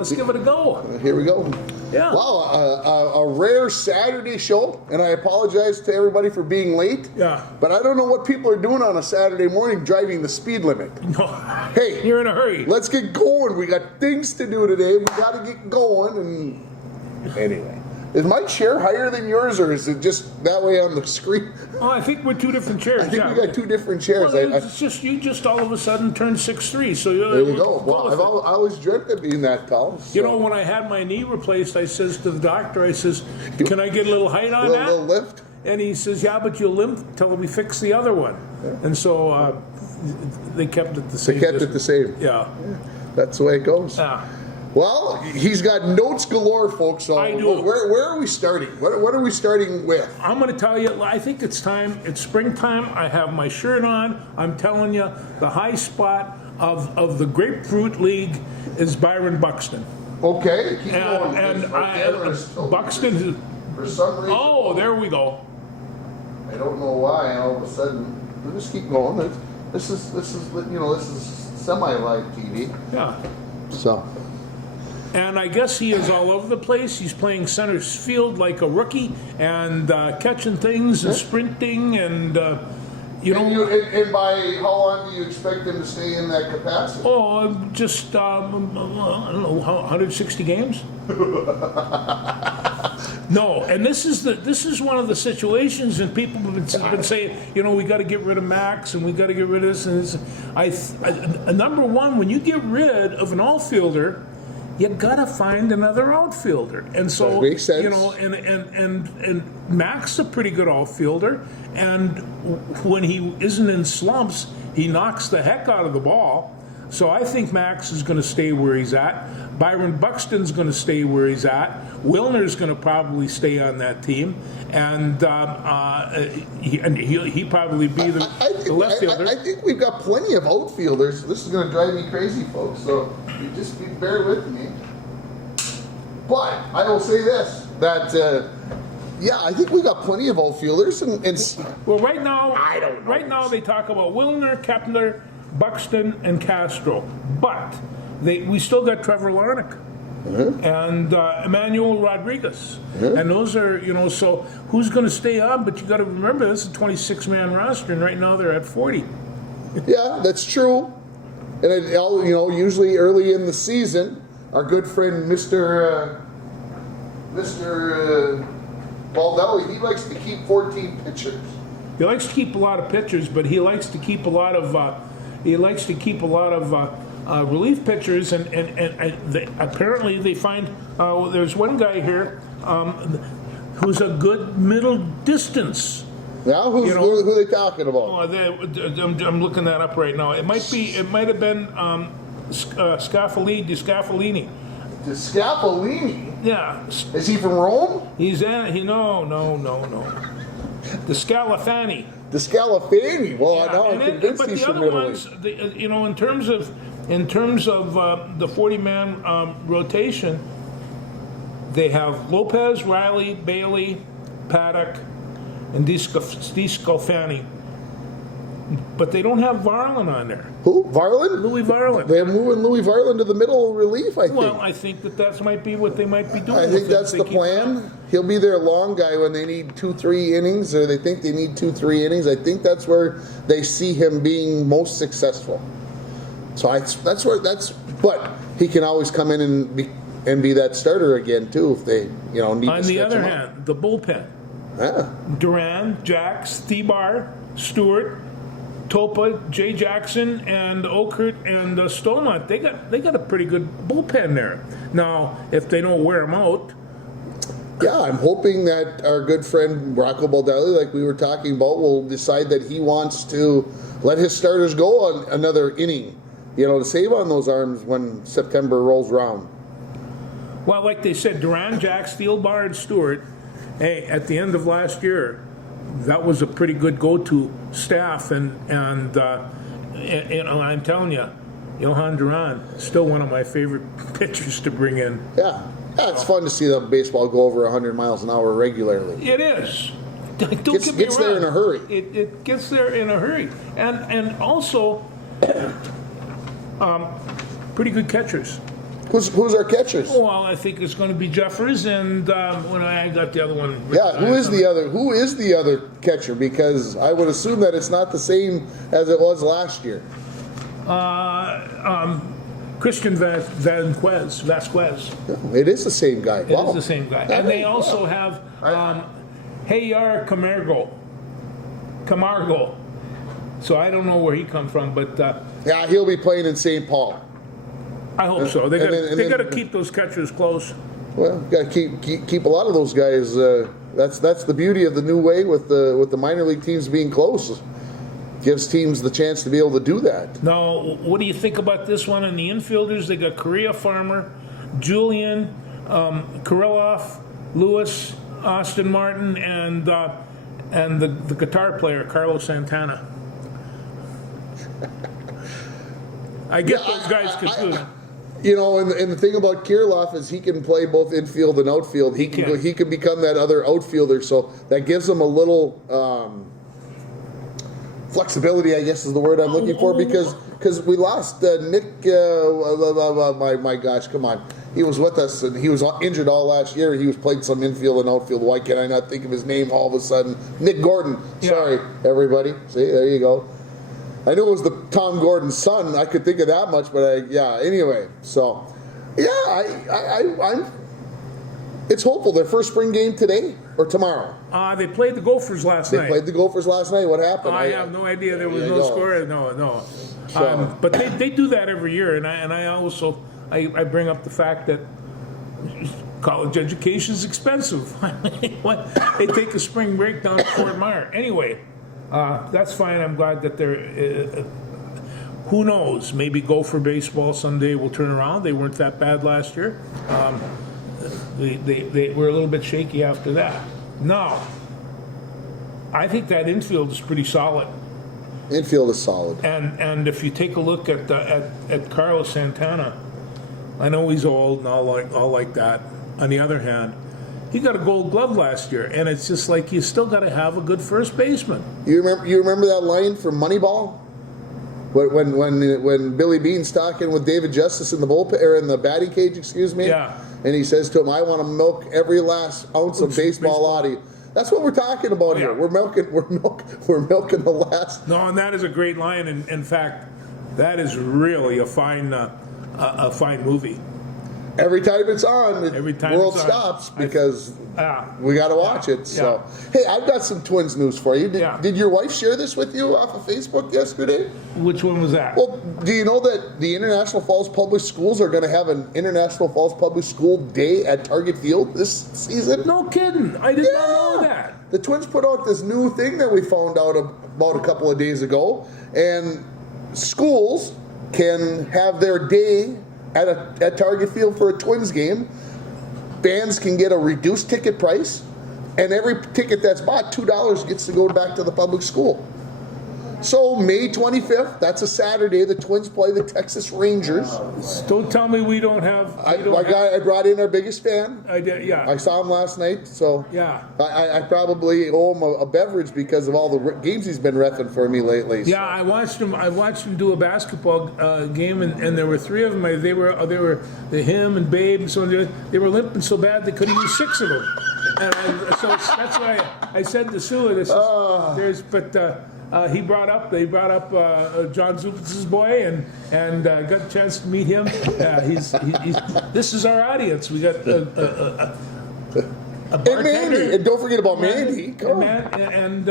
Let's give it a go. Here we go. Yeah. Wow, a rare Saturday show, and I apologize to everybody for being late. Yeah. But I don't know what people are doing on a Saturday morning driving the speed limit. No. Hey, You're in a hurry. let's get going. We got things to do today. We got to get going. And anyway, is my chair higher than yours, or is it just that way on the screen? Oh, I think we're two different chairs. I think we got two different chairs. Well, it's just you just all of a sudden turned 6'3", so there you go. Well, I always dreamt of being that tall. So. You know, when I had my knee replaced, I says to the doctor, I says, "Can I get a little height on that?" A little lift. And he says, "Yeah, but you'll limp till we fix the other one." Yeah. And so they kept it the same. They kept it the same. Yeah. That's the way it goes. Yeah. Well, he's got notes galore, folks. So I do. Where are we starting? What are we starting with? I'm going to tell you, I think it's time. It's springtime. I have my shirt on. I'm telling you, the high spot of the Grapefruit League is Byron Buxton. Okay, keep And, going. Buxton. For some reason. Oh, there we go. I don't know why all of a sudden. We'll just keep going. This is semi-live TV. Yeah. So. And I guess he is all over the place. He's playing center field like a rookie and catching things and sprinting and, you know. And by how long do you expect him to stay in that capacity? Oh, just, I don't know, 160 games? No, and this is one of the situations, and people have been saying, you know, we got to get rid of Max, and we got to get rid of this and this. Number one, when you get rid of an outfielder, you gotta find another outfielder, and so that makes sense. You know, and Max is a pretty good outfielder, and when he isn't in slumps, he knocks the heck out of the ball. So I think Max is going to stay where he's at. Byron Buxton's going to stay where he's at. Wilner's going to probably stay on that team, and he'll probably be the left fielder. I think we've got plenty of outfielders. This is going to drive me crazy, folks. So you just bear with me. But I will say this: that I think we got plenty of outfielders, and well, right now, I don't know. Right now they talk about Wilner, Kepler, Buxton, and Castro, but we still got Trevor Larnach. Mm-hmm. And Emmanuel Rodriguez. Mm-hmm. And those are, you know, so who's going to stay on? But you got to remember, this is a 26-man roster, and right now they're at 40. Yeah, that's true. And usually early in the season, our good friend Mr. Baldelli, he likes to keep 14 pitchers. He likes to keep a lot of pitchers, but he likes to keep a lot of relief pitchers, and apparently they find there's one guy here who's a good middle distance. Now, who are they talking about? Oh, I'm looking that up right now. It might have been Scaffalini. Scaffalini? Yeah. Is he from Rome? He's no. The Scalafani. The Scalafani. Well, Yeah, now I'm convinced he's from Italy. Ones, in terms of the 40-man rotation, they have Lopez, Riley, Bailey, Paddock, and DeSclafani. But they don't have Varlin on there. Who? Varlin? Louis Varlin. They're moving Louis Varlin to the middle relief, I think. Well, I think that might be what they might be doing. I think that's the plan. He'll be their long guy when they need 2-3 innings, or they think they need 2-3 innings. I think that's where they see him being most successful. So but he can always come in and be that starter again too if they need On to the other hand, the bullpen. Yeah. Duran, Jax, Thibar, Stewart, Topa, Jay Jackson, and Okert and Stolmont. They got a pretty good bullpen there. Now, if they don't wear them out. Yeah, I'm hoping that our good friend Rocco Baldelli, like we were talking about, will decide that he wants to let his starters go on another inning, to save on those arms when September rolls around. Well, like they said, Duran, Jax, Thielbar, and Stewart, hey, at the end of last year, that was a pretty good go-to staff, and I'm telling you, Johan Duran, still one of my favorite pitchers to bring in. Yeah, it's fun to see the baseball go over 100 miles an hour regularly. It is. Gets there in a hurry. It gets there in a hurry, and also pretty good catchers. Who's our catchers? Well, I think it's going to be Jeffers, and when I got the other one. Yeah, who is the other catcher? Because I would assume that it's not the same as it was last year. Christian Vasquez. It is the same guy. It is the same guy. And they also have Hayar Camargo. So I don't know where he come from, but Yeah, he'll be playing in St. Paul. I hope so. They And got to keep those catchers close. Well, got to keep a lot of those guys. That's the beauty of the new way with the minor league teams being close. Gives teams the chance to be able to do that. Now, what do you think about this one? In the infielders, they got Korea Farmer, Julian, Kirilloff, Lewis, Austin Martin, and the guitar player Carlos Santana. I get those guys confused. You know, and the thing about Kirilloff is he can play both infield and outfield. He can become that other outfielder, so that gives him a little flexibility, I guess is the word I'm looking for, because we lost Nick. My gosh, come on. He was with us, and he was injured all last year. He was playing some infield and outfield. Why can I not think of his name all of a sudden? Nick Gordon. Yeah. Sorry, everybody. See, there you go. I knew it was the Tom Gordon's son. I could think of that much, but anyway. So, I'm. It's hopeful. Their first spring game today or tomorrow. They played the Gophers last night. They played the Gophers last night. What happened? I have no idea. There was no score. No. So, But they do that every year, and I also bring up the fact that college education is expensive. They take a spring break down at Fort Myers. Anyway, that's fine. I'm glad that they're. Who knows? Maybe Gopher baseball someday will turn around. They weren't that bad last year. They were a little bit shaky after that. Now, I think that infield is pretty solid. Infield is solid. And if you take a look at Carlos Santana, I know he's old and all like that. On the other hand, he got a Gold Glove last year, and it's just like you still got to have a good first baseman. You remember that line from Moneyball? When Billy Bean's talking with David Justice in the bullpen or in the batting cage, excuse me. Yeah. And he says to him, "I want to milk every last ounce of baseball out of you." That's what we're talking about here. Yeah. We're milking the last. No, and that is a great line. And in fact, that is really a fine movie. Every time it's on, the world it's on. stops because we got to watch it. So, hey, I've got some Twins news for you. Did your wife share this with you off of Facebook yesterday? Which one was that? Well, do you know that the International Falls Public Schools are going to have an International Falls Public School Day at Target Field this season? No kidding. I did not know that. The Twins put out this new thing that we found out about a couple of days ago, and schools can have their day at Target Field for a Twins game. Fans can get a reduced ticket price, and every ticket that's bought, $2 gets to go back to the public school. So May 25th, that's a Saturday, the Twins play the Texas Rangers. Don't tell me we don't have. I brought in our biggest fan. I did, yeah. I saw him last night, so Yeah. I probably owe him a beverage because of all the games he's been reffing for me lately. Yeah, I watched him do a basketball game, and there were three of them. They were him and Babe and so on. They were limping so bad they couldn't use six of them. And so that's why I said to Sue, they brought up John Zupas' boy and got a chance to meet him. He's this is our audience. We got a And Mandy, and don't forget about Mandy. Come on. And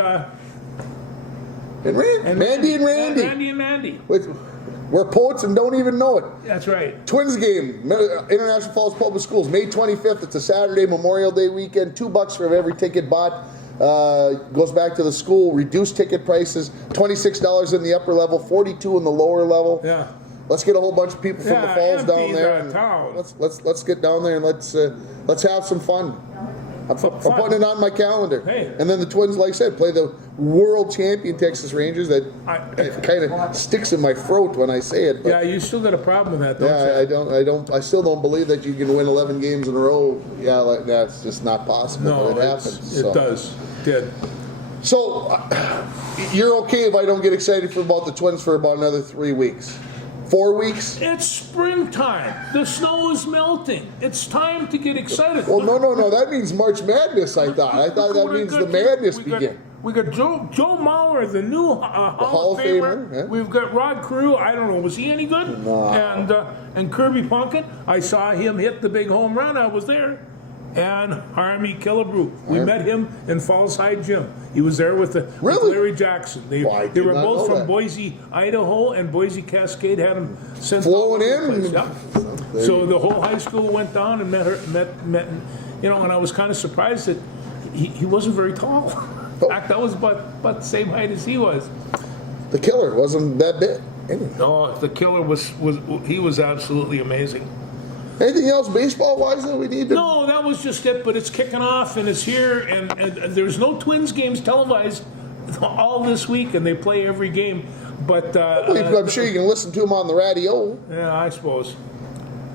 Mandy and Randy. Randy and Mandy. We're poets and don't even know it. That's right. Twins game, International Falls Public Schools, May 25th. It's a Saturday, Memorial Day weekend. $2 for every ticket bought. Goes back to the school. Reduced ticket prices. $26 in the upper level, $42 in the lower level. Yeah. Let's get a whole bunch of people from the falls down there. And town. let's get down there and let's have some fun. I'm putting it on my calendar. Hey. And then the Twins, like I said, play the world champion Texas Rangers. That it kind of sticks in my throat when I say it. But Yeah, you still got a problem with that, don't you? I still don't believe that you can win 11 games in a row. Yeah, that's just not possible. No, but it happens. It does. Did. So you're okay if I don't get excited about the Twins for about another 3 weeks? 4 weeks. It's springtime. The snow is melting. It's time to get excited. Well, no. That means March Madness. I thought that means the madness begin. We got Joe Mauer, the new Hall of Famer. Famer. Yeah. We've got Rod Carew. I don't know, was he any good? No. And Kirby Pumpkin. I saw him hit the big home run. I was there. And Harmy Killebrew. We met him in Falls High Gym. He was there with Larry Jackson. They Well, I were did not both know from that. Boise, Idaho, and Boise Cascade had him sent Flown all over the in. place. Yep. So the whole high school went down and met, and I was kind of surprised that he wasn't very tall. In fact, I was about the same height as he was. The killer wasn't that big. Anyway. Oh, the killer was absolutely amazing. Anything else baseball-wise that we need to? No, that was just it, but it's kicking off and it's here, and there's no Twins games televised all this week, and they play every game. But I'm sure you can listen to them on the radio. yeah, I suppose.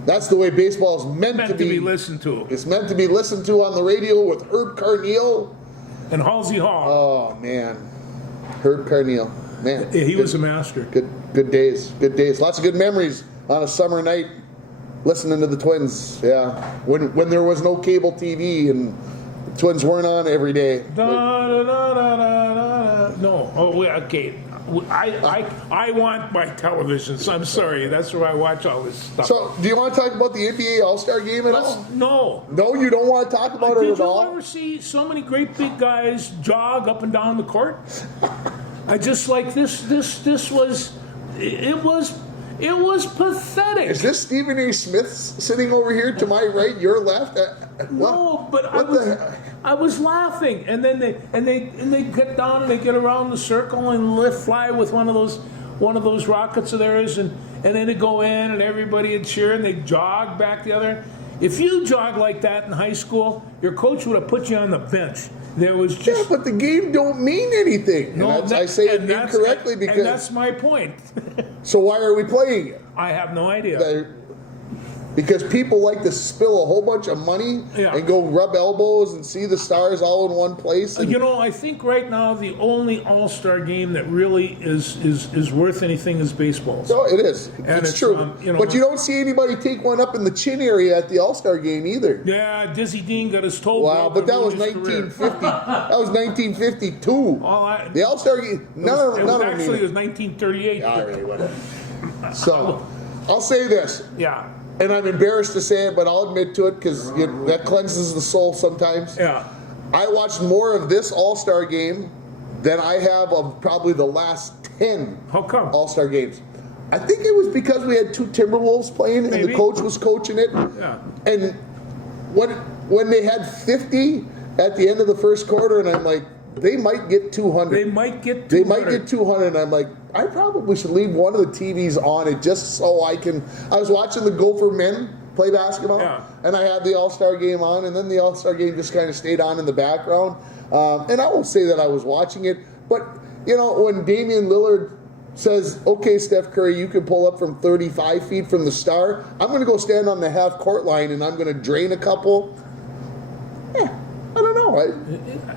That's the way baseball is meant Meant to be listened to. It's meant to be listened to on the radio with Herb Carneal. And Halsey Hall. Oh man, Herb Carneal, man, Yeah, he was a master. Good days, lots of good memories on a summer night, listening to the Twins. Yeah, when there was no cable TV and the Twins weren't on every day. Da, da, da, da, da, da. No, okay. I want my television, so I'm sorry. That's where I watch all this stuff. So, do you want to talk about the NBA All-Star Game at all? No. No, you don't want to talk about it Did at you all? ever see so many great big guys jog up and down the court? I just like this was pathetic. Is this Stephen A. Smith sitting over here to my right, your left? No, but I was laughing, and then they get down and they get around the circle and fly with one of those rockets of theirs, and then they go in and everybody would cheer and they jog back the other. If you jog like that in high school, your coach would have put you on the bench. There was just Yeah, but the game don't mean anything. no. And I say it incorrectly because. And that's my point. So why are we playing it? I have no idea. Because people like to spill a whole bunch of money Yeah. and go rub elbows and see the stars all in one place. And I think right now the only All-Star game that really is worth anything is baseball. so it is. And It's it's, true. But you don't see anybody take one up in the chin area at the All-Star game either. Yeah, Dizzy Dean got his toe Wow, broke but that and was ruined his career. 1950. That was 1952. Well, The All-Star game. it was actually it it. was 1938. All right, whatever. So, I'll say this. Yeah, And I'm embarrassed to say it, but I'll admit to it because that cleanses the soul sometimes. yeah. I watched more of this All-Star game than I have of probably the last 10 How come? All-Star games. I think it was because we had two Timberwolves playing and Maybe. the coach was coaching it. Yeah. And when they had 50 at the end of the first quarter, and I'm like, they might get 200. They might get 200. They might get 200, and I'm like, I probably should leave one of the TVs on it just so I can. I was watching the Gopher men play basketball, Yeah. and I had the All-Star game on, and then the All-Star game just kind of stayed on in the background. And I won't say that I was watching it, but when Damian Lillard says, "Okay, Steph Curry, you can pull up from 35 feet from the star. I'm going to go stand on the half-court line, and I'm going to drain a couple." I don't know.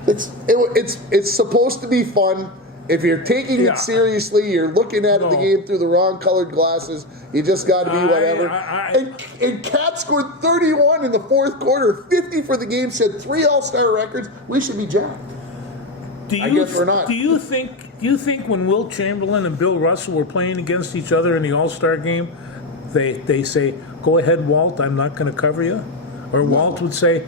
It's supposed to be fun. If you're taking Yeah. it seriously, you're looking at the No. game through the wrong colored glasses. You just got to be whatever. And Cat scored 31 in the fourth quarter, 50 for the game, set 3 All-Star records. We should be jacked. I guess we're not. Do you think when Will Chamberlain and Bill Russell were playing against each other in the All-Star game, they say, "Go ahead, Walt, I'm not going to cover you," or Walt would say,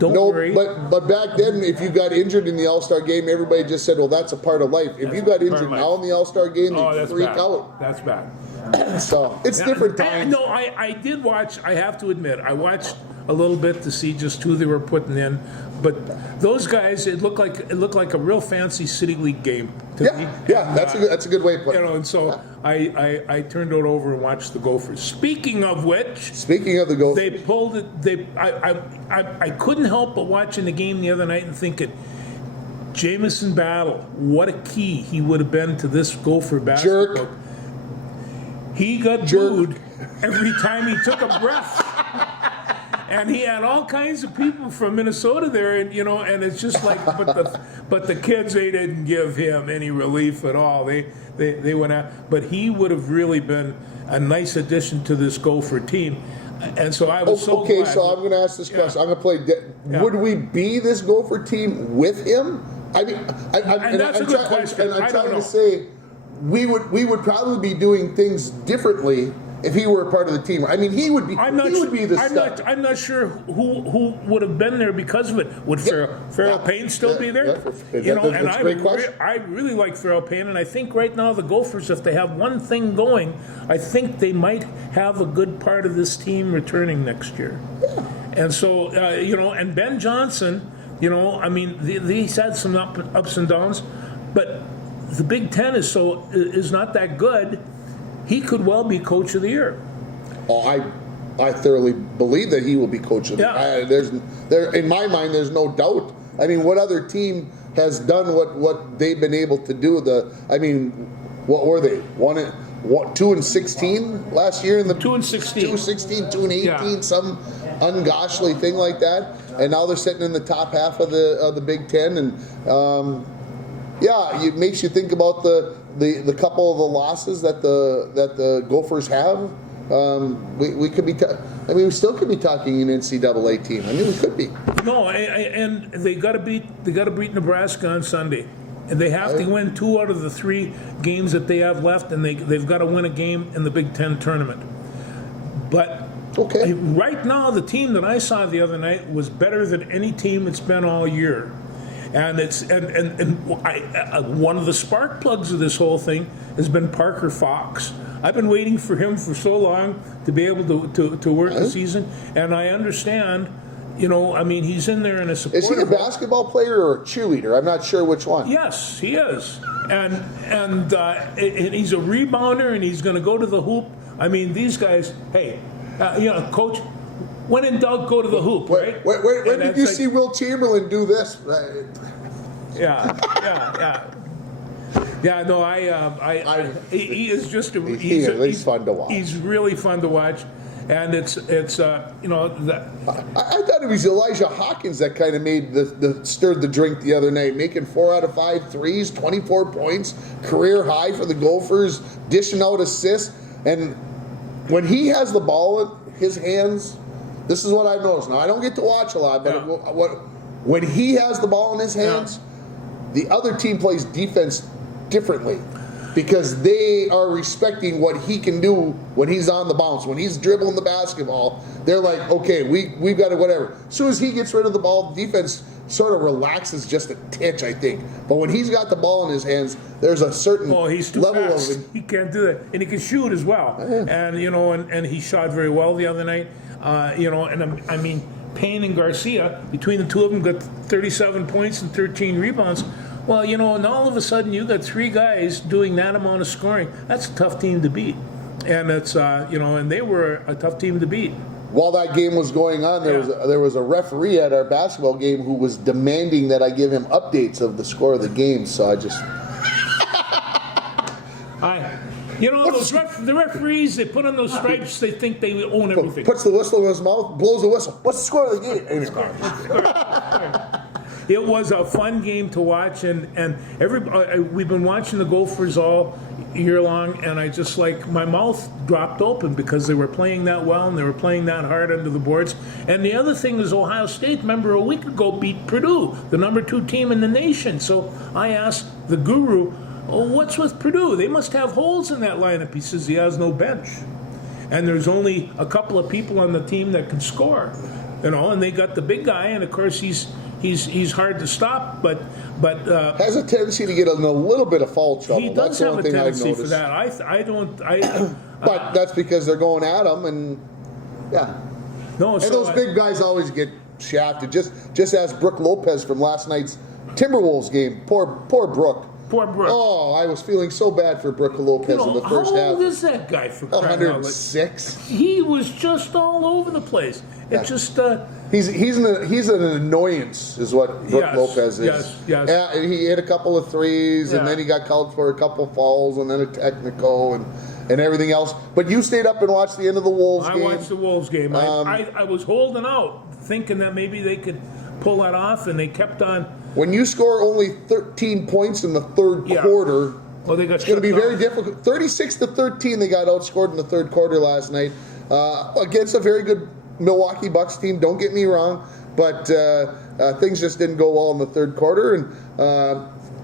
"Don't No, worry." but back then, if you got injured in the All-Star game, everybody just said, "Well, that's a part of life." If you got part of injured life. now in the All-Star game, Oh, they that's freak bad. out. That's bad. So it's different times. No, I did watch. I have to admit, I watched a little bit to see just who they were putting in. But those guys, it looked like a real fancy city league game to me. Yeah, And, that's a good way to put it. and so I turned it over and watched the Gophers. Speaking of which, Speaking of the Gophers, they pulled it. I couldn't help but watching the game the other night and thinking, Jamison Battle, what a key he would have been to this Gopher basketball. Jerk. He got booed every time he took a breath. And he had all kinds of people from Minnesota there, and and it's just like, but But the kids, they didn't give him any relief at all. They went out, but he would have really been a nice addition to this Gopher team. And so I was so okay, glad. so I'm going to ask this question. I'm going to play. Yeah. Would we be this Gopher team with him? I mean, And that's a good question. I'm I trying don't know. to say we would probably be doing things differently if he were a part of the team. I mean, he would be. He would be the stud. I'm not sure who would have been there because of it. Would Farrell Payne still be there? That's a great question. I really like Farrell Payne, and I think right now the Gophers, if they have one thing going, I think they might have a good part of this team returning next year. Yeah. And so and Ben Johnson, I mean, he's had some ups and downs, but the Big Ten is not that good. He could well be Coach of the Year. Oh, I thoroughly believe that he will be Coach of the Year. In my mind, there's no doubt. I mean, what other team has done what they've been able to do? What were they? 2-16 last year in the 2-16, 2-16, 2-18, Yeah. some ungoshly thing like that. And now they're sitting in the top half of the Big Ten, and it makes you think about the couple of the losses that the Gophers have. We could be. We still could be talking an NCAA team. I mean, we could be. No, and they got to beat Nebraska on Sunday, and they have to win 2 out of the 3 games that they have left, and they've got to win a game in the Big Ten tournament. But right now, the team that I saw the other night was better than any team it's been all year. And one of the spark plugs of this whole thing has been Parker Fox. I've been waiting for him for so long to be able to work the season, and I understand. He's in there in a supportive. Is he a basketball player or a cheerleader? I'm not sure which one. Yes, he is, and he's a rebounder, and he's going to go to the hoop. I mean, these guys. Hey, Coach. When in doubt, go to the hoop, right? When did you see Will Chamberlain do this? Yeah. He is just he's fun to watch. He's really fun to watch, and it's I thought it was Elijah Hawkins that kind of made stirred the drink the other night, making 4 out of 5 threes, 24 points, career high for the Gophers, dishing out assists, and when he has the ball in his hands. This is what I've noticed. Now, I don't get to watch a lot, but when he has the ball in his hands, the other team plays defense differently because they are respecting what he can do when he's on the bounce. When he's dribbling the basketball, they're like, okay, we've got to whatever. As soon as he gets rid of the ball, defense sort of relaxes just a titch, I think. But when he's got the ball in his hands, there's a certain he's too level fast. of He can't do that, and he can shoot as well. And and he shot very well the other night. I mean, Payne and Garcia, between the two of them, got 37 points and 13 rebounds. Well, and all of a sudden you got 3 guys doing that amount of scoring. That's a tough team to beat, and it's and they were a tough team to beat. While that game was going on, there was a referee at our basketball game who was demanding that I give him updates of the score of the game. So I just, the referees, they put on those stripes. They think they own everything. Puts the whistle in his mouth, blows the whistle. What's the score of the game? It was a fun game to watch, and we've been watching the Gophers all year long, and I just my mouth dropped open because they were playing that well and they were playing that hard under the boards. And the other thing is Ohio State, remember a week ago, beat Purdue, the number 2 team in the nation. So I asked the guru, what's with Purdue? They must have holes in that lineup. He says he has no bench, and there's only a couple of people on the team that can score, and they got the big guy, and of course he's hard to stop, but has a tendency to get in a little bit of foul trouble. He does have a tendency for that. I don't. But that's because they're going at him, and no. And those big guys always get shafted. Just ask Brooke Lopez from last night's Timberwolves game. Poor Brooke. Poor Brooke. Oh, I was feeling so bad for Brooke Lopez in the first half. How old is that guy for crying out loud? 106. He was just all over the place. It just. He's an annoyance, is what Brooke Lopez is. Yes. Yeah, he hit a couple of threes, and then he got called for a couple of fouls, and then a technical, and everything else. But you stayed up and watched the end of the Wolves game. I watched the Wolves game. I was holding out, thinking that maybe they could pull that off, and they kept on. when you score only 13 points in the third Yeah. quarter, Well, they got it's going to be shut very down. difficult. 36-13, they got outscored in the third quarter last night against a very good Milwaukee Bucks team. Don't get me wrong, but things just didn't go well in the third quarter. And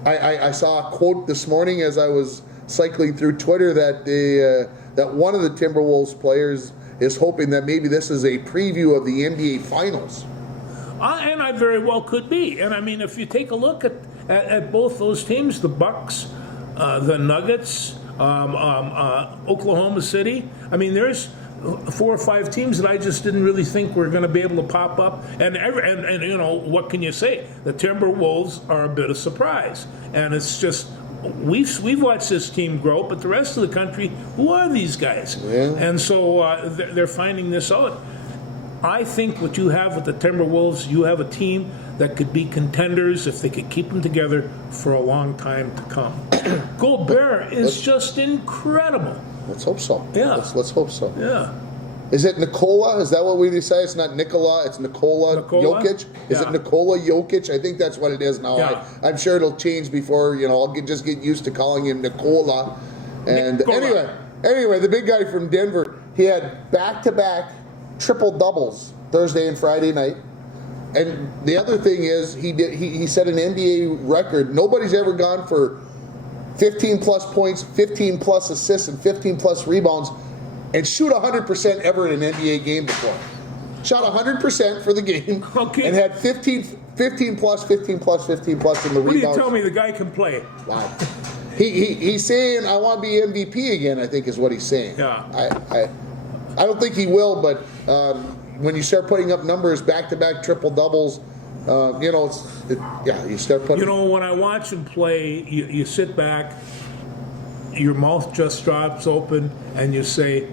I saw a quote this morning as I was cycling through Twitter that one of the Timberwolves players is hoping that maybe this is a preview of the NBA Finals. And I very well could be. And I mean, if you take a look at both those teams, the Bucks, the Nuggets, Oklahoma City. I mean, there's 4 or 5 teams that I just didn't really think were going to be able to pop up. And you know, what can you say? The Timberwolves are a bit of surprise. And it's just, we've watched this team grow, but the rest of the country, who are these guys? Yeah. And so they're finding this out. I think what you have with the Timberwolves, you have a team that could be contenders if they could keep them together for a long time to come. Gobert is just incredible. Let's hope so. Yeah. Let's hope so. Yeah. Is it Nikola? Is that what we decide? It's not Nikola. It's Nikola Jokic. Is Yeah. it Nikola Jokic? I think that's what it is now. Yeah. I'm sure it'll change before, I'll just get used to calling him Nikola. And Nikola. anyway, the big guy from Denver, he had back-to-back triple doubles Thursday and Friday night. And the other thing is, he set an NBA record. Nobody's ever gone for 15 plus points, 15 plus assists, and 15 plus rebounds, and shoot 100% ever in an NBA game before. Shot 100% for the game, Okay. and had 15 plus, 15 plus, 15 plus in the What do rebounds. you tell me the guy can play? Wow. He's saying, I want to be MVP again, I think is what he's saying. Yeah. I don't think he will, but when you start putting up numbers, back-to-back triple-doubles, you start putting... You know, when I watch him play, you sit back, your mouth just drops open, and you say,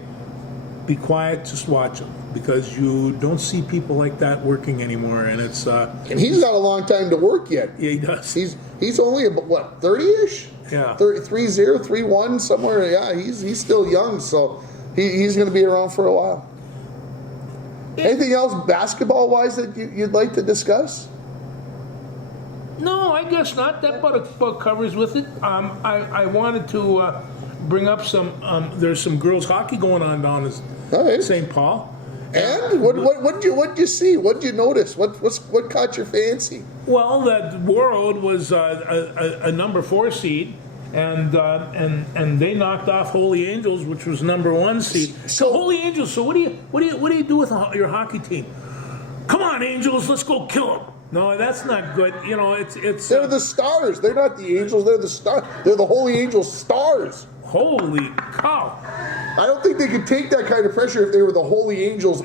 be quiet, just watch him. Because you don't see people like that working anymore, and it's... and he's got a long time to work yet. Yeah, he does. He's only about, what, 30-ish? Yeah. 30, 31, somewhere. Yeah, he's still young, so he's going to be around for a while. Anything else basketball-wise that you'd like to discuss? No, I guess not. That about covers with it. I wanted to bring up there's some girls hockey going on down in All right. St. Paul. And what did you see? What did you notice? What caught your fancy? Well, that Warroad was a number 4 seed, and they knocked off Holy Angels, which was number 1 seed. So Holy Angels. So what do you do with your hockey team? Come on, Angels, let's go kill them. No, that's not good. You know, it's. They're the Stars. They're not the Angels. They're the Stars. They're the Holy Angels Stars. Holy cow! I don't think they could take that kind of pressure if they were the Holy Angels.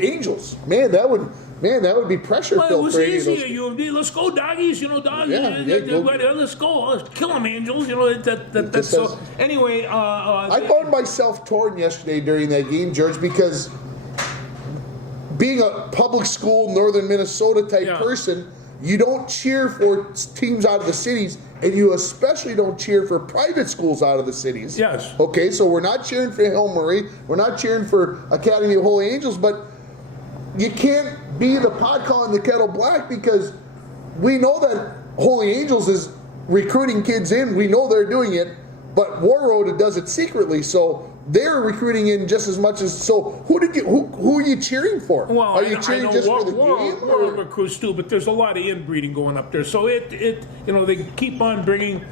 Man, that would be pressure Well, it filled was for any of easy. those. Let's go, doggies. You know, doggies. Yeah, go. Let's go. Let's kill them, Angels. You know that's so. Anyway, I found myself torn yesterday during that game, George, because being a public school Northern Minnesota type person, you don't cheer for teams out of the cities, and you especially don't cheer for private schools out of the cities. Yes. Okay, so we're not cheering for Hill Murray. We're not cheering for Academy of Holy Angels, but you can't be the pot calling the kettle black, because we know that Holy Angels is recruiting kids in. We know they're doing it, but Warroad does it secretly, so they're recruiting in just as much as. So who are you cheering for? Well, are you cheering just for the game? War recruits too, but there's a lot of inbreeding going up there. So they keep on bringing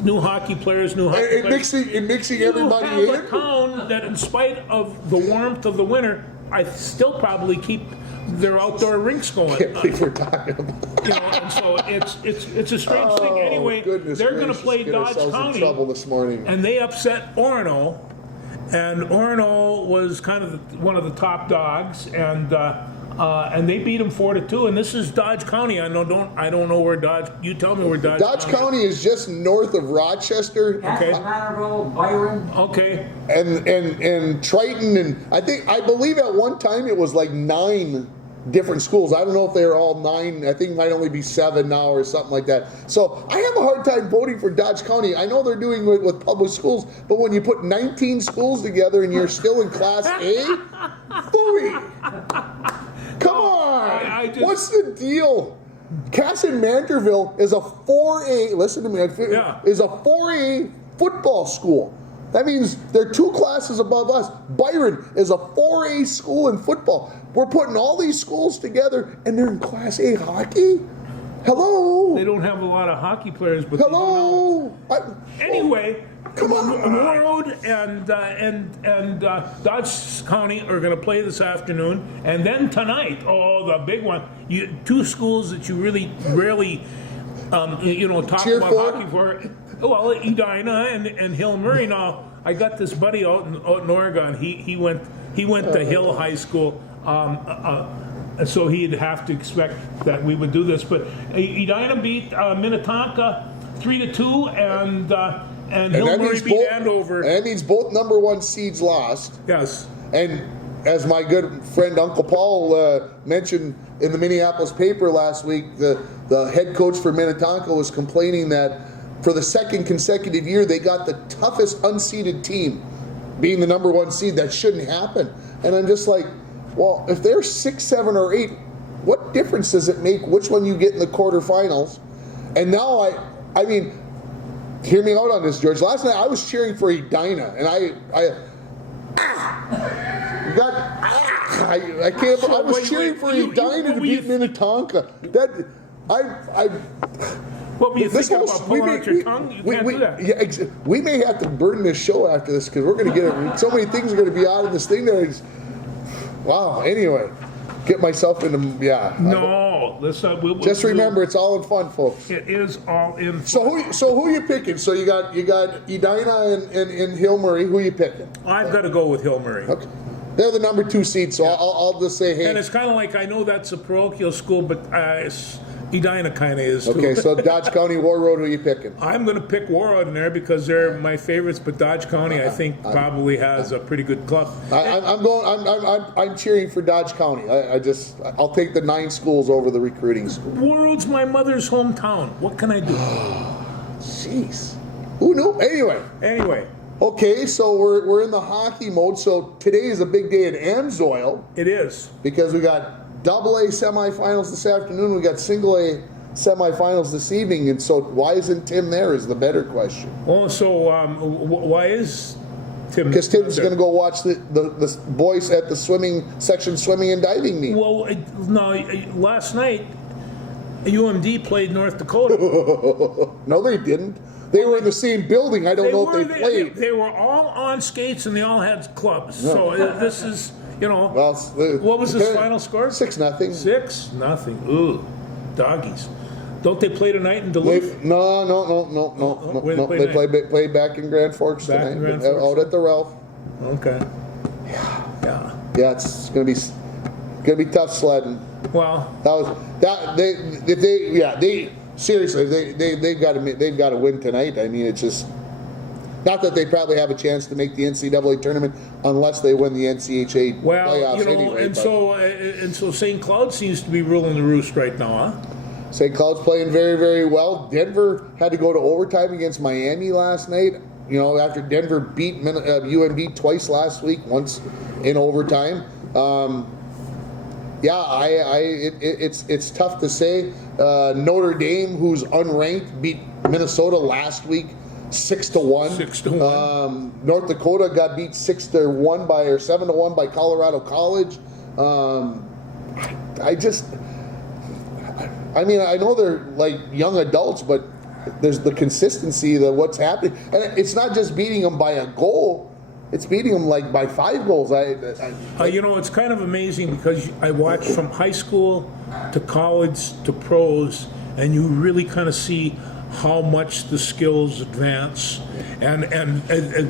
new hockey players, And mixing everybody you have in. a town that, in spite of the warmth of the winter, I still probably keep their outdoor rinks going. Can't believe we're talking about. And so it's a strange thing. Anyway, they're going to play Dodge County, in trouble this morning. and they upset Orono. And Orono was kind of one of the top dogs, and they beat them 4-2. And this is Dodge County. I don't know where Dodge. You tell me where Dodge. Dodge County is just north of Rochester. Okay. Manorville, Byron. Okay. And Triton, and I believe at one time it was like 9 different schools. I don't know if they were all 9. I think it might only be 7 now or something like that. So I have a hard time voting for Dodge County. I know they're doing it with public schools, but when you put 19 schools together and you're still in Class A, phooey. Come on. I just- What's the deal? Casson Manderville is a 4A. Listen to me. Yeah. Is a 4A football school. That means they're 2 classes above us. Byron is a 4A school in football. We're putting all these schools together, and they're in Class A hockey. Hello. They don't have a lot of hockey players, but they do now. Hello. Anyway, Come on. Warroad and Dodge County are going to play this afternoon, and then tonight, the big one. 2 schools that you really rarely, talk Cheer about for? hockey for. Well, Edina and Hill Murray. Now, I got this buddy out in Oregon. He went to Hill High School. So he'd have to expect that we would do this. But Edina beat Minnetonka 3-2, and Hill Murray beat Andover. And that means both number 1 seeds lost. Yes. And as my good friend Uncle Paul mentioned in the Minneapolis paper last week, the head coach for Minnetonka was complaining that for the 2nd consecutive year they got the toughest unseeded team, being the number 1 seed. That shouldn't happen. And I'm just like, well, if they're 6, 7, or 8, what difference does it make which one you get in the quarterfinals? And now I mean, hear me out on this, George. Last night I was cheering for Edina, and I can't. I was cheering for Edina to beat Minnetonka. That What were you thinking about pulling out your tongue? You can't do that. Yeah, we may have to burn this show after this because we're going to get so many things are going to be out of this thing. Wow. Anyway, get myself into No, let's just remember it's all in fun, folks. It is all in fun. So who are you picking? So you got Edina and Hill Murray. Who are you picking? I've got to go with Hill Murray. Okay. They're the number 2 seed, so I'll just say, hey. And it's kind of like, I know that's a parochial school, but Edina kind of is too. Okay, so Dodge County, Warroad, who are you picking? I'm going to pick Warroad in there because they're my favorites, but Dodge County I think probably has a pretty good club. I'm cheering for Dodge County. I'll take the 9 schools over the recruiting school. Warroad's my mother's hometown. What can I do? Jeez. Who knew? Anyway. Okay, so we're in the hockey mode. So today is a big day at Amsoil. It is. Because we got AA semifinals this afternoon. We got single A semifinals this evening. And so why isn't Tim there is the better question. Oh, so why is Tim? Because Tim's going to go watch the boys at the swimming and diving meet. Well, no, last night UMD played North Dakota. No, they didn't. They were in the same building. I don't know if they played. They were all on skates and they all had clubs. No. So this is, Well, what was his final score? 6-0. 6-0. Ooh, doggies. Don't they play tonight in Duluth? No. They play back in Grand Forks tonight. In Grand Forks. Out at the Ralph. Okay. Yeah, it's gonna be tough sledding. Well, seriously, they've got to win tonight. I mean, it's just not that they probably have a chance to make the NCAA tournament unless they win the NCHA playoffs anyway. And so St. Cloud seems to be ruling the roost right now, huh? St. Cloud's playing very, very well. Denver had to go to overtime against Miami last night. After Denver beat UNB twice last week, once in overtime. It's tough to say. Notre Dame, who's unranked, beat Minnesota last week 6-1. 6-1. North Dakota got beat 6-1 or 7-1 by Colorado College. I know they're like young adults, but there's the consistency of what's happening, and it's not just beating them by a goal. It's beating them like by 5 goals. It's kind of amazing because I watch from high school to college to pros, and you really kind of see how much the skills advance. And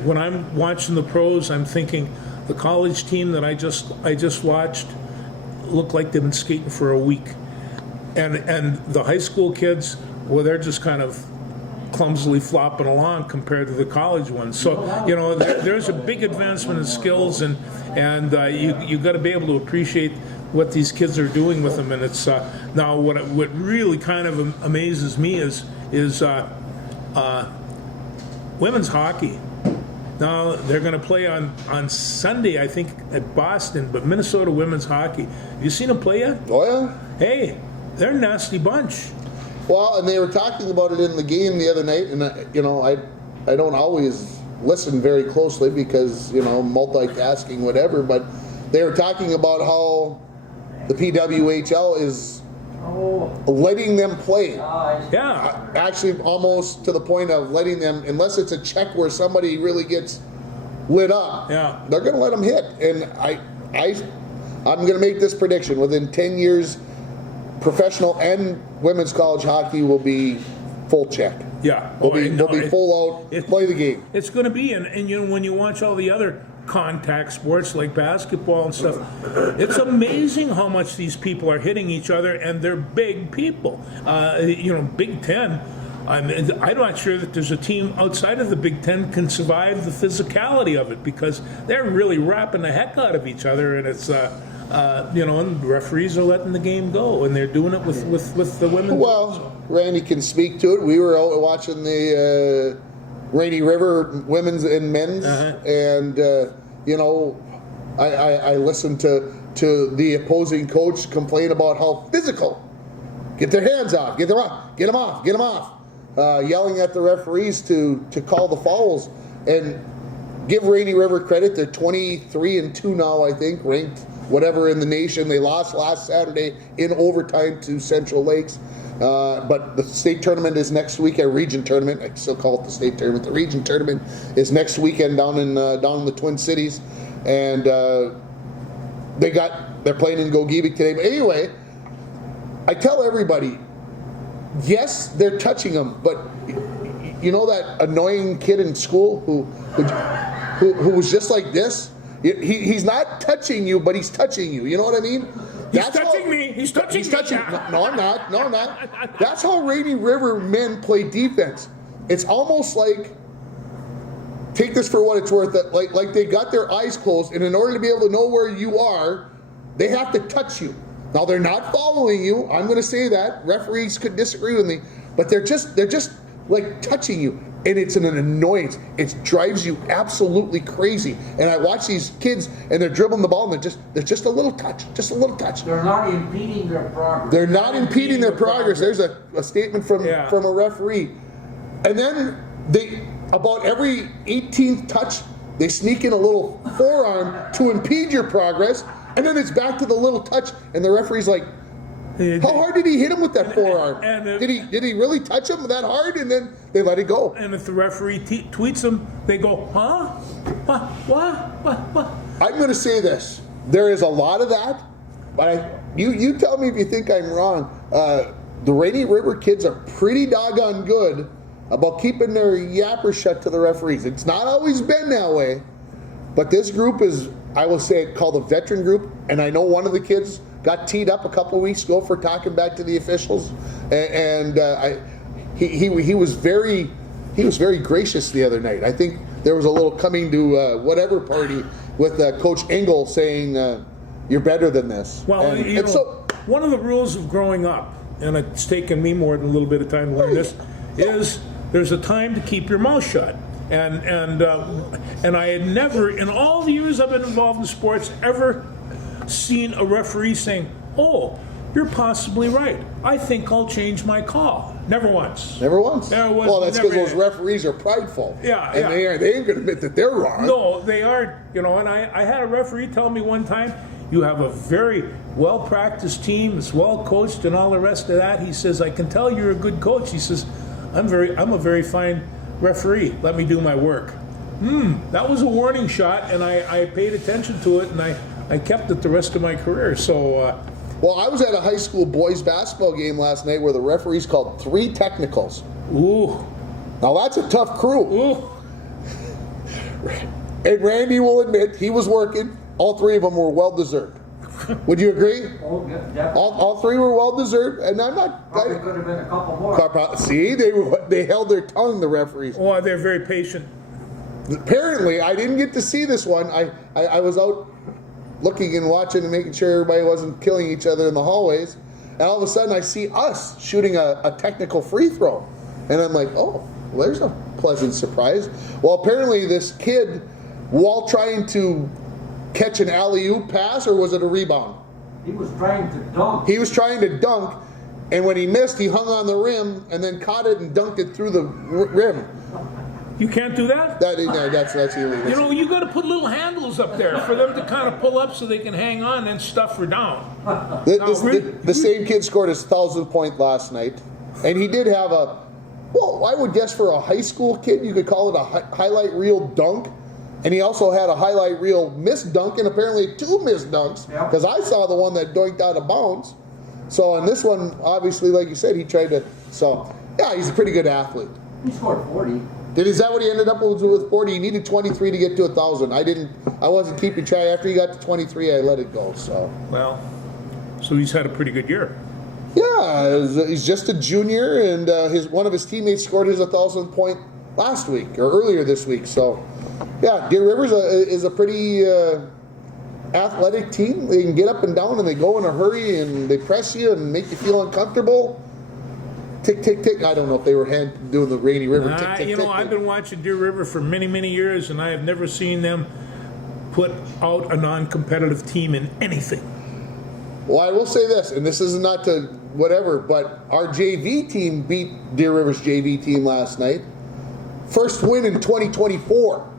when I'm watching the pros, I'm thinking the college team that I just watched looked like they've been skating for a week, and the high school kids, well, they're just kind of clumsily flopping along compared to the college ones. So there's a big advancement in skills, and you got to be able to appreciate what these kids are doing with them. And it's now what really kind of amazes me is women's hockey. Now they're going to play on Sunday, I think, at Boston. But Minnesota women's hockey, have you seen them play yet? Oh yeah. Hey, They're a nasty bunch. Well, and they were talking about it in the game the other night, and I don't always listen very closely because multitasking, whatever. But they were talking about how the PWHL is letting them play. Yeah. Actually, almost to the point of letting them, unless it's a check where somebody really gets lit up. Yeah. They're going to let them hit, and I'm going to make this prediction: within 10 years, professional and women's college hockey will be full check. Yeah. They'll be full out, play the game. It's going to be, and when you watch all the other contact sports like basketball and stuff, it's amazing how much these people are hitting each other, and they're big people. Big Ten. I'm not sure that there's a team outside of the Big Ten can survive the physicality of it, because they're really wrapping the heck out of each other, and it's and referees are letting the game go, and they're doing it with the women. Well, Randy can speak to it. We were out watching the Rainy River women's and men's, and I listened to the opposing coach complain about how physical. Get their hands off. Get them off. Get them off. Get them off. Yelling at the referees to call the fouls, and give Rainy River credit. They're 23-2 now, I think, ranked whatever in the nation. They lost last Saturday in overtime to Central Lakes. But the state tournament is next week, a region tournament. I still call it the state tournament. The region tournament is next weekend down in the Twin Cities, and they're playing in Gogebic today. But anyway, I tell everybody, yes, they're touching them, but you know that annoying kid in school who was just like this? He's not touching you, but he's touching you. You know what I mean? He's touching me. He's touching me. No, I'm not. No, I'm not. That's how Rainy River men play defense. It's almost like, take this for what it's worth, that like they got their eyes closed, and in order to be able to know where you are, they have to touch you. Now, they're not following you. I'm going to say that. Referees could disagree with me, but they're just like touching you, and it's an annoyance. It drives you absolutely crazy. And I watch these kids, and they're dribbling the ball, and they're just a little touch, just a little touch. They're not impeding their progress. They're not impeding their progress. There's a statement from a referee, and then about every 18th touch, they sneak in a little forearm to impede your progress, and then it's back to the little touch, and the referee's like, how hard did he hit him with that forearm? Did he really touch him that hard? And then they let it go. And if the referee tweets them, they go, huh? What? I'm going to say this. There is a lot of that, but you tell me if you think I'm wrong. The Rainy River kids are pretty doggone good about keeping their yappers shut to the referees. It's not always been that way, but this group is, I will say, called a veteran group, and I know one of the kids got teed up a couple of weeks ago for talking back to the officials, and he was very gracious the other night. I think there was a little coming to whatever party with Coach Engel saying you're better than this. Well, one of the rules of growing up, and it's taken me more than a little bit of time to learn this, is there's a time to keep your mouth shut. And I had never, in all the years I've been involved in sports, ever seen a referee saying, "Oh, you're possibly right. I think I'll change my call." Never once. Never once. Well, that's because those referees are prideful. Yeah, and they ain't going to admit that they're wrong. No, they aren't. And I had a referee tell me one time, "You have a very well-practiced team. It's well-coached and all the rest of that." He says, "I can tell you're a good coach." He says, I'm a very fine referee. Let me do my work." That was a warning shot, and I paid attention to it, and I kept it the rest of my career. So, well, I was at a high school boys basketball game last night where the referees called 3 technicals. Ooh. Now that's a tough crew. Ooh. And Randy will admit he was working. All 3 of them were well deserved. Would you agree? Oh, yeah, definitely. All 3 were well deserved, and I'm not. Probably could have been a couple more. See, they held their tongue. The referees. Oh, they're very patient. Apparently, I didn't get to see this one. I was out looking and watching and making sure everybody wasn't killing each other in the hallways. And all of a sudden, I see us shooting a technical free throw. And I'm like, oh, well, there's a pleasant surprise. Well, apparently this kid, while trying to catch an alley-oop pass, or was it a rebound? He was trying to dunk. He was trying to dunk. And when he missed, he hung on the rim and then caught it and dunked it through the rim. You can't do that? That's illegal. You know, you got to put little handles up there for them to kind of pull up so they can hang on and stuff her down. The same kid scored his 1,000th point last night, and he did have I would guess for a high school kid, you could call it a highlight reel dunk. And he also had a highlight reel missed dunk, and apparently 2 missed dunks, because I saw the one that doinked out of bounds. So on this one, obviously, like you said, he tried to. So yeah, he's a pretty good athlete. He scored 40. Is that what he ended up with 40? He needed 23 to get to 1,000. I wasn't keeping track. After he got to 23, I let it go. So so he's had a pretty good year. yeah, he's just a junior, and one of his teammates scored his 1,000th point last week or earlier this week. So yeah, Deer Rivers is a pretty athletic team. They can get up and down, and they go in a hurry, and they press you and make you feel uncomfortable. Tick, tick, tick. I don't know if they were doing the Rainy River tick, tick, tick. I've been watching Deer River for many, many years, and I have never seen them put out a non-competitive team in anything. Well, I will say this, and this is not to whatever, but our JV team beat Deer River's JV team last night. First win in 2024.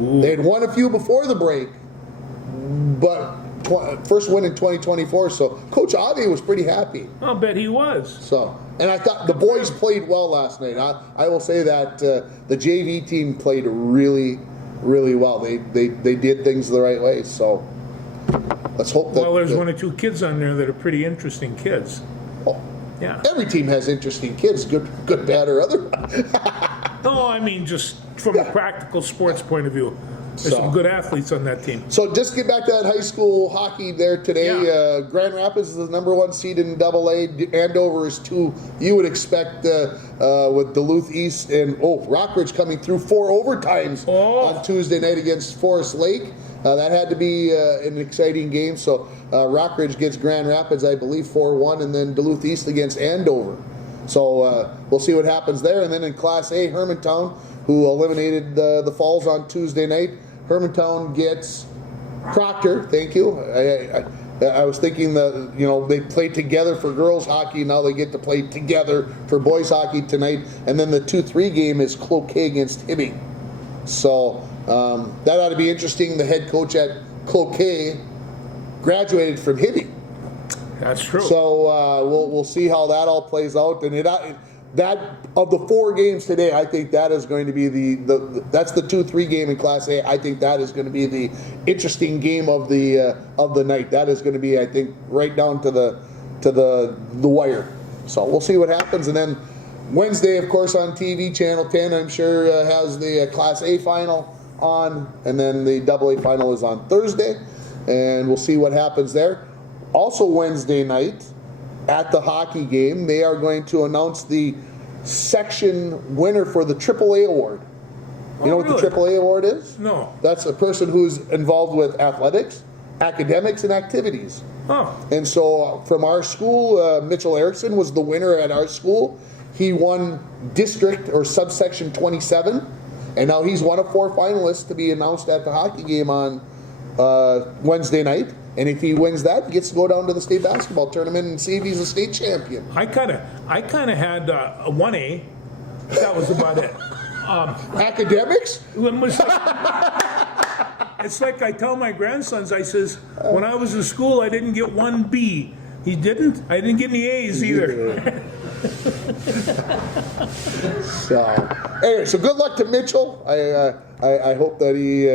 Ooh. They had won a few before the break, but first win in 2024. So Coach Avi was pretty happy. I'll bet he was. So, and I thought the boys played well last night. I will say that the JV team played really, really well. They did things the right way. So let's hope that. Well, there's 1 or 2 kids on there that are pretty interesting kids. Oh, Yeah. every team has interesting kids, good, bad, or otherwise. No, I mean just from a practical sports point of view. There's So- some good athletes on that team. So just get back to that high school hockey there today. Yeah. Grand Rapids is the number 1 seed in AA. Andover is 2. You would expect with Duluth East and Rockridge coming through 4 overtimes on Tuesday night against Forest Lake. That had to be an exciting game. So Rockridge gets Grand Rapids, I believe, 4-1, and then Duluth East against Andover. So we'll see what happens there. And then in Class A, Hermantown, who eliminated the Falls on Tuesday night. Hermantown gets Proctor. Thank you. I was thinking that they played together for girls hockey. Now they get to play together for boys hockey tonight. And then the 2-3 game is Cloquet against Hibbing. So that ought to be interesting. The head coach at Cloquet graduated from Hibbing. That's true. So we'll see how that all plays out. And that of the 4 games today, I think that is going to be that's the 2-3 game in Class A. I think that is going to be the interesting game of the night. That is going to be, I think, right down to the wire. So we'll see what happens. And then Wednesday, of course, on TV, Channel 10, I'm sure has the Class A final on, and then the AA final is on Thursday, and we'll see what happens there. Also Wednesday night, at the hockey game, they are going to announce the section winner for the AAA award. You know what the AAA award is? No. That's a person who's involved with athletics, academics, and activities. Oh. And so from our school, Mitchell Erickson was the winner at our school. He won district or subsection 27, and now he's one of 4 finalists to be announced at the hockey game on Wednesday night. And if he wins that, he gets to go down to the state basketball tournament and see if he's a state champion. I kind of had a 1A. That was about it. Academics? It's like I tell my grandsons, I says, when I was in school, I didn't get 1B. He didn't? I didn't get any A's either. Anyway, so good luck to Mitchell. I hope that he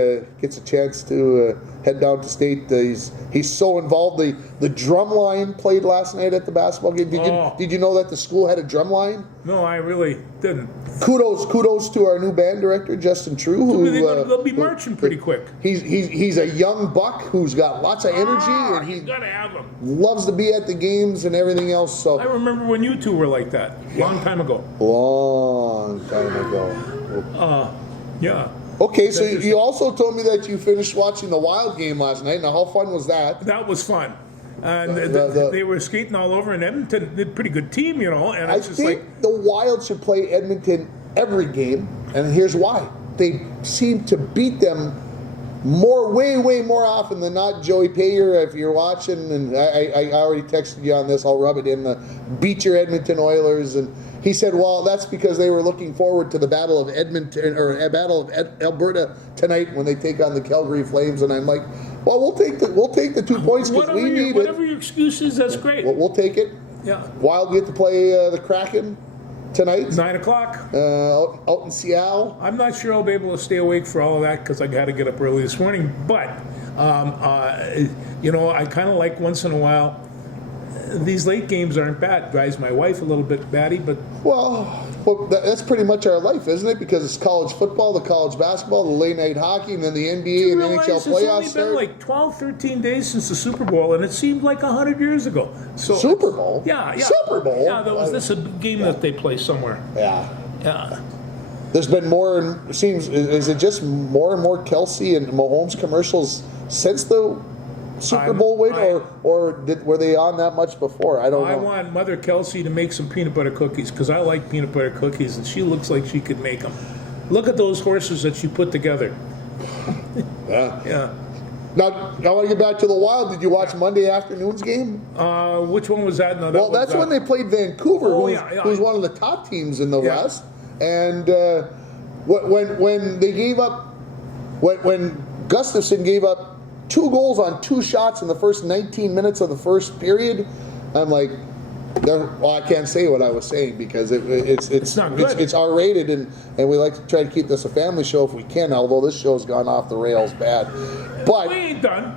gets a chance to head down to state. He's so involved. The drum line played last night at the basketball game. Did you know that the school had a drum line? No, I really didn't. Kudos to our new band director, Justin True. They'll be marching pretty quick. He's a young buck who's got lots of energy, and he gotta have them. loves to be at the games and everything else. So I remember when you two were like that, long time ago. long time ago. Yeah. Okay, so you also told me that you finished watching the Wild game last night. Now, how fun was that? That was fun. And they were skating all over, and Edmonton did a pretty good team, and I it's just think like, the Wild should play Edmonton every game, and here's why. They seem to beat them way more often than not, Joey Payer, if you're watching, and I already texted you on this, I'll rub it in, beat your Edmonton Oilers, and he said, well, that's because they were looking forward to the Battle of Edmonton, or Battle of Alberta tonight when they take on the Calgary Flames, and I'm like, well, we'll take the 2 points because we need whatever it. your excuse is, that's great. We'll take it. Yeah. Wild get to play the Kraken tonight. 9 o'clock. Out in Seattle. I'm not sure I'll be able to stay awake for all of that because I got to get up early this morning. But, I kind of like once in a while. These late games aren't bad. Drives my wife a little bit batty, but Well, that's pretty much our life, isn't it? Because it's college football, the college basketball, the late night hockey, and then the NBA and NHL it's playoffs only start. been like 12, 13 days since the Super Bowl, and it seemed like 100 years ago. So Super Bowl? Yeah. Super Bowl? Yeah, that's a game that they play somewhere. Yeah. Yeah. There's been more, and is it just more and more Kelsey and Mahomes commercials since the Super Bowl win, or were they on that much before? I don't know. I want Mother Kelsey to make some peanut butter cookies because I like peanut butter cookies, and she looks like she could make them. Look at those horses that she put together. Yeah. Yeah. Now, I want to get back to the Wild. Did you watch Monday afternoon's game? Which one was that? No, Well, that's when they played Vancouver, Oh, who's one of the top teams in the Yeah. West. And when they gave up, when Gustafsson gave up 2 goals on 2 shots in the first 19 minutes of the first period, I'm like, well, I can't say what I was saying because it's not good. It's R-rated, and we like to try to keep this a family show if we can. Although this show's gone off the rails bad, but we ain't done.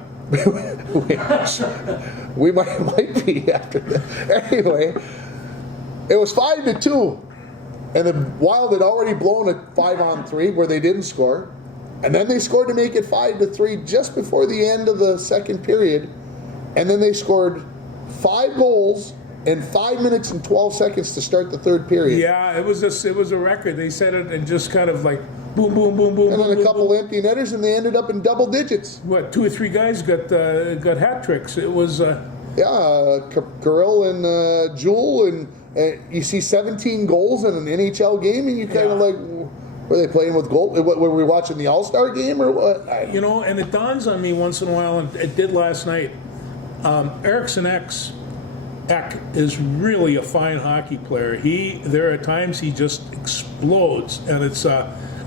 we might be after that. Anyway, it was 5-2, and the Wild had already blown a 5-on-3 where they didn't score, and then they scored to make it 5-3 just before the end of the second period, and then they scored 5 goals in 5 minutes and 12 seconds to start the third period. Yeah, it was a record. They said it and just kind of like boom, boom, boom, boom, And boom, then a boom, couple boom. empty netters, and they ended up in double digits. What, 2 or 3 guys got hat tricks? It was. Kirill and Jewel, and you see 17 goals in an NHL game, and you kind of Yeah. like, were they playing with gold? Were we watching the All-Star game or what? And it dawns on me once in a while, and it did last night. Eriksson Ek is really a fine hockey player. There are times he just explodes, and it's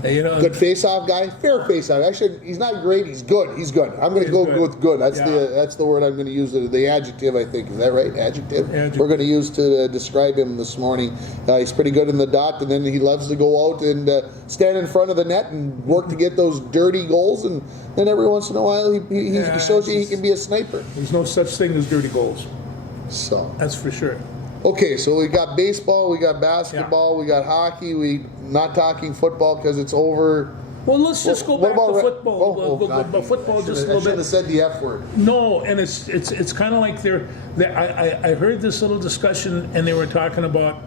Good face-off guy, fair face-off. Actually, he's not great. He's good. He's good. I'm going to go good. with good. That's Yeah. that's the word I'm going to use. The adjective, I think. Is that right? Adjective. Adjective. We're going to use to describe him this morning. He's pretty good in the dot, and then he loves to go out and stand in front of the net and work to get those dirty goals. And then every once in a while, he Yeah, shows you he can be a sniper. There's no such thing as dirty goals. So. That's for sure. Okay, so we got baseball, we got basketball, we got hockey. We not talking football because it's over. Well, let's just go What back to about football. God. But football just a I little should bit. have said the F word. No, and it's kind of like I heard this little discussion, and they were talking about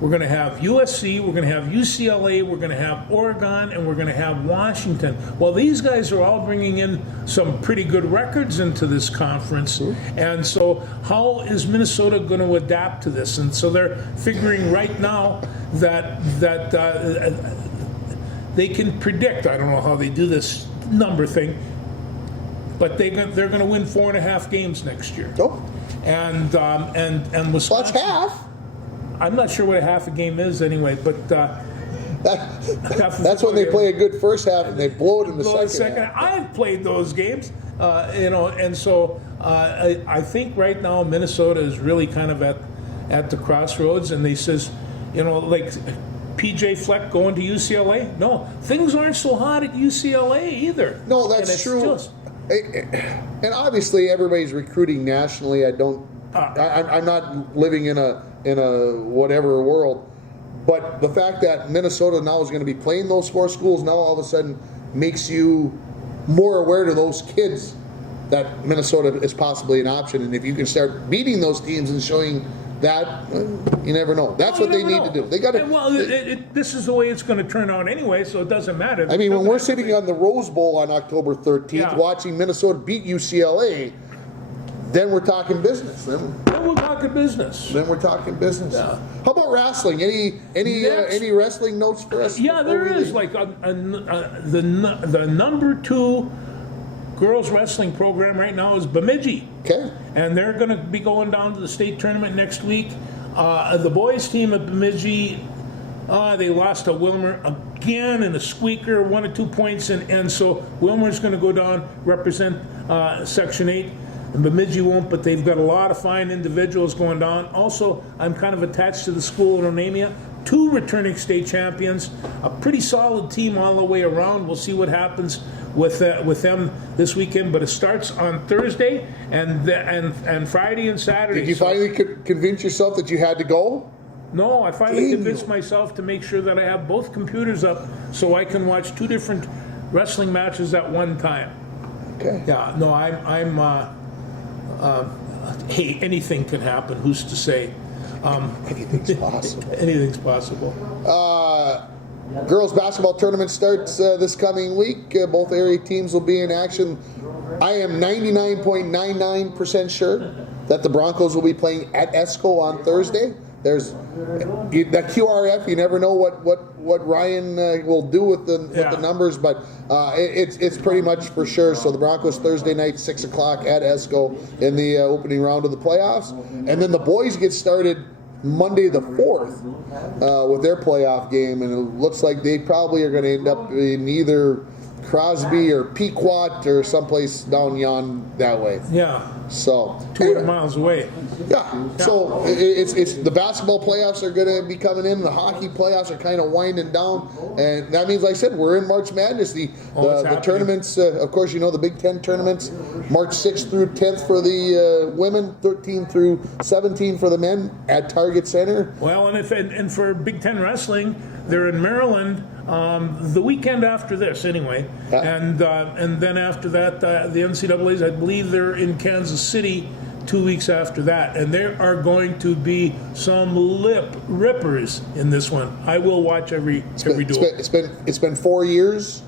we're going to have USC, we're going to have UCLA, we're going to have Oregon, and we're going to have Washington. Well, these guys are all bringing in some pretty good records into this conference, and so how is Minnesota going to adapt to this? And so they're figuring right now that they can predict. I don't know how they do this number thing, but they're going to win 4.5 games next year. Oh, And well, Wisconsin. that's half. I'm not sure what a half a game is anyway, but That's when they play a good first half and they blow it in the second half. I've played those games, and so I think right now Minnesota is really kind of at the crossroads, and they says, like PJ Fleck going to UCLA. No, things aren't so hot at UCLA either. No, And that's it's true. just- And obviously, everybody's recruiting nationally. I'm not living in a whatever world, but the fact that Minnesota now is going to be playing those 4 schools now all of a sudden makes you more aware to those kids that Minnesota is possibly an option. And if you can start beating those teams and showing that, you never know. That's what they need to do. They got to. Well, this is the way it's going to turn out anyway, so it doesn't matter. I mean, when we're sitting on the Rose Bowl on October 13th, Yeah. watching Minnesota beat UCLA, then we're talking business. Then we're talking business. we're talking business. Yeah. How about wrestling? Any wrestling notes for us? Yeah, before there we is leave? like the number 2 girls wrestling program right now is Bemidji. Okay. And they're going to be going down to the state tournament next week. The boys team at Bemidji, they lost to Wilmer again in a squeaker, 1 or 2 points, and so Wilmer's going to go down, represent Section 8. And Bemidji won't, but they've got a lot of fine individuals going down. Also, I'm kind of attached to the school in Onamia. 2 returning state champions, a pretty solid team all the way around. We'll see what happens with them this weekend, but it starts on Thursday and Friday and Saturday. Did you finally convince yourself that you had to go? No, I finally Dang convinced you. myself to make sure that I have both computers up so I can watch 2 different wrestling matches at one time. Okay. Yeah, no, hey, anything can happen. Who's to say? Anything's possible. Anything's possible. Girls basketball tournament starts this coming week. Both area teams will be in action. I am 99.99% sure that the Broncos will be playing at ESCO on Thursday. There's that QRF. You never know what Ryan will do with the numbers, but it's pretty much for sure. So the Broncos Thursday night, 6 o'clock at ESCO in the opening round of the playoffs, and then the boys get started Monday the 4th with their playoff game, and it looks like they probably are going to end up in either Crosby or Pequot or someplace down yon that way. Yeah, So 200 miles away. yeah. So it's the basketball playoffs are going to be coming in. The hockey playoffs are kind of winding down, and that means, like I said, we're in March Madness. The tournaments, of course, you know the Big Ten tournaments, March 6th through 10th for the women, 13 through 17 for the men at Target Center. Well, and for Big Ten wrestling, they're in Maryland the weekend after this, anyway, and then after that, the NCAA's, I believe they're in Kansas City 2 weeks after that, and there are going to be some lip rippers in this one. I will watch every duel. It's been 4 years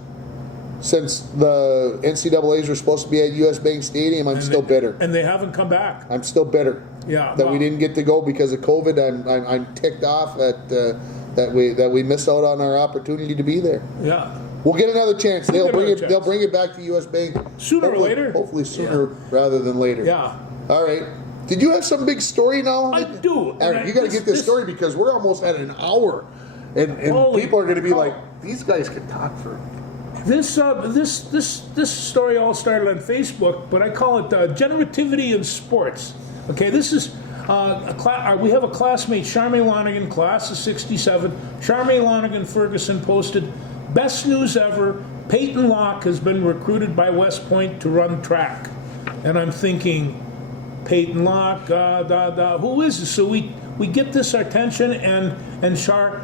since the NCAA's were supposed to be at US Bank Stadium. I'm still bitter. And they haven't come back. I'm still bitter. Yeah, that we well- didn't get to go because of COVID. I'm ticked off that we missed out on our opportunity to be there. Yeah. We'll get another chance. They'll get bring another it. They'll chance. bring it back to US Bank Sooner or hopefully- later. Hopefully sooner rather than later. Yeah. All right. Did you have some big story now? I do. Aaron, you got to get this story because we're almost at an hour, and Holy people are going to be cow. like, these guys can talk for. This story all started on Facebook, but I call it generativity in sports. Okay, this is we have a classmate, Charmaine Lonigan, class of '67. Charmaine Lonigan Ferguson posted, "Best news ever. Peyton Locke has been recruited by West Point to run track." And I'm thinking, Peyton Locke, who is this? So we get this attention, and Char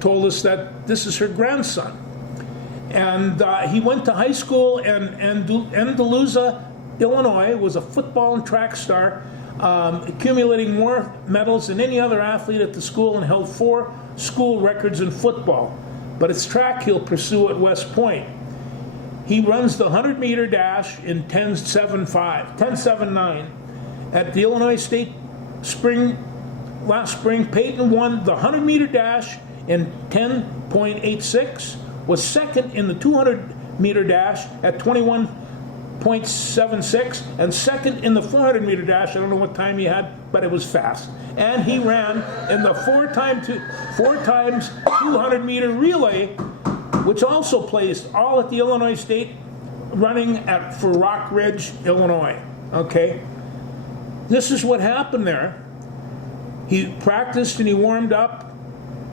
told us that this is her grandson. And he went to high school in Andalusia, Illinois, was a football and track star, accumulating more medals than any other athlete at the school and held 4 school records in football. But it's track he'll pursue at West Point. He runs the 100-meter dash in 10.79. At the Illinois State last spring, Peyton won the 100-meter dash in 10.86, was second in the 200-meter dash at 21.76, and second in the 400-meter dash. I don't know what time he had, but it was fast. And he ran in the 4 times 200-meter relay, which also placed all at the Illinois State running for Rock Ridge, Illinois. Okay? This is what happened there. He practiced and he warmed up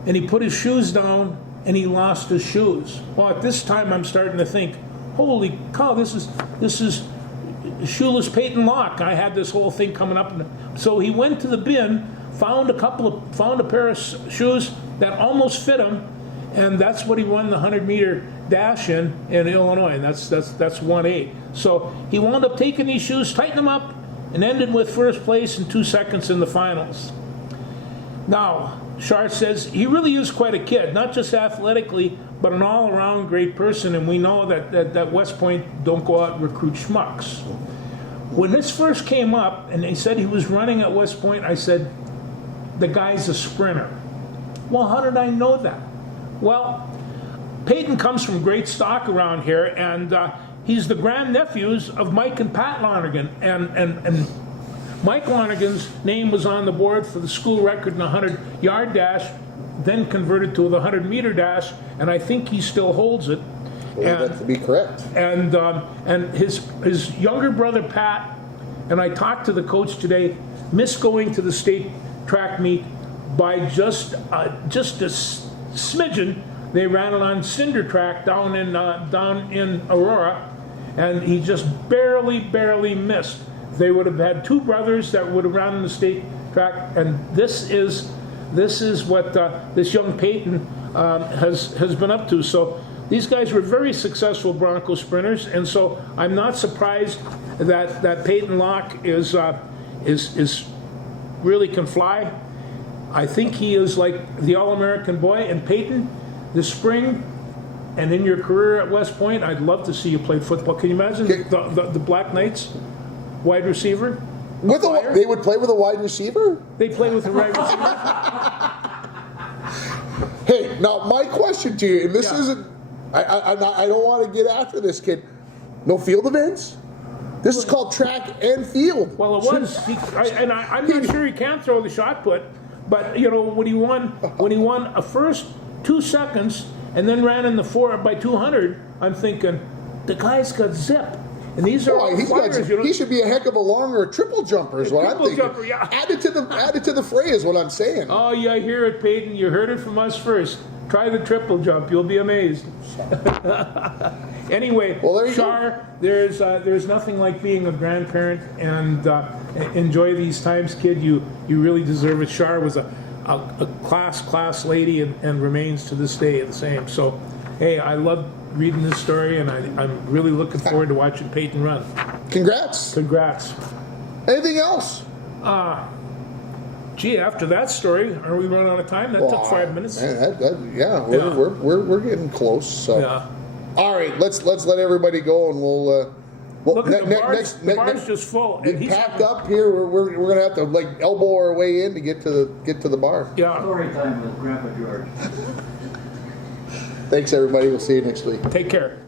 and he put his shoes down and he lost his shoes. Well, at this time I'm starting to think, holy cow, this is shoeless Peyton Locke. I had this whole thing coming up. So he went to the bin, found a pair of shoes that almost fit him, and that's what he won the 100-meter dash in Illinois, and that's 1-8. So he wound up taking these shoes, tightened them up, and ended with first place and 2 seconds in the finals. Now, Char says he really is quite a kid, not just athletically, but an all-around great person, and we know that West Point don't go out and recruit schmucks. When this first came up, and they said he was running at West Point, I said, the guy's a sprinter. Well, how did I know that? Well, Peyton comes from great stock around here, and he's the grandnephews of Mike and Pat Lonergan, and Mike Lonergan's name was on the board for the school record in the 100-yard dash, then converted to the 100-meter dash, and I think he still holds it. That to be correct. And his younger brother Pat, and I talked to the coach today, missed going to the state track meet by just a smidgen. They ran it on cinder track down in Aurora, and he just barely missed. They would have had two brothers that would have run in the state track, and this is what this young Peyton has been up to. So these guys were very successful Bronco sprinters, and so I'm not surprised that Peyton Locke is really can fly. I think he is like the All-American boy. And Peyton, this spring and in your career at West Point, I'd love to see you play football. Can you imagine the Black Knights wide receiver? They would play with a wide receiver? They play with a wide receiver. Hey, now my question to you, and this isn't, I don't want to get after this kid. No field events? This is called track and field. Well, it was, I'm not sure he can throw the shot put, but you know when he won a first 2 seconds and then ran in the 4x200, I'm thinking the guy's got zip. And these are all flyers, he should be a heck of a longer triple jumper, is what I'm thinking. Jumper, yeah. Added to the fray is what I'm saying. Oh, yeah, hear it, Peyton. You heard it from us first. Try the triple jump. You'll be amazed. Anyway, well, there you Shar, there's nothing like being a grandparent, and enjoy these times, kid. You really deserve it. Shar was a class lady and remains to this day the same. So, hey, I love reading this story, and I'm really looking forward to watching Peyton run. Congrats. Anything else? Gee, after that story, are we running out of time? That took 5 minutes. Man, we're getting close. So. Yeah. All right, let's let everybody go, and we'll. Look at the bar's just full. And he's packed up here. We're gonna have to like elbow our way in to get to the bar. Yeah. Story time with Grandpa George. Thanks, everybody. We'll see you next week. Take care.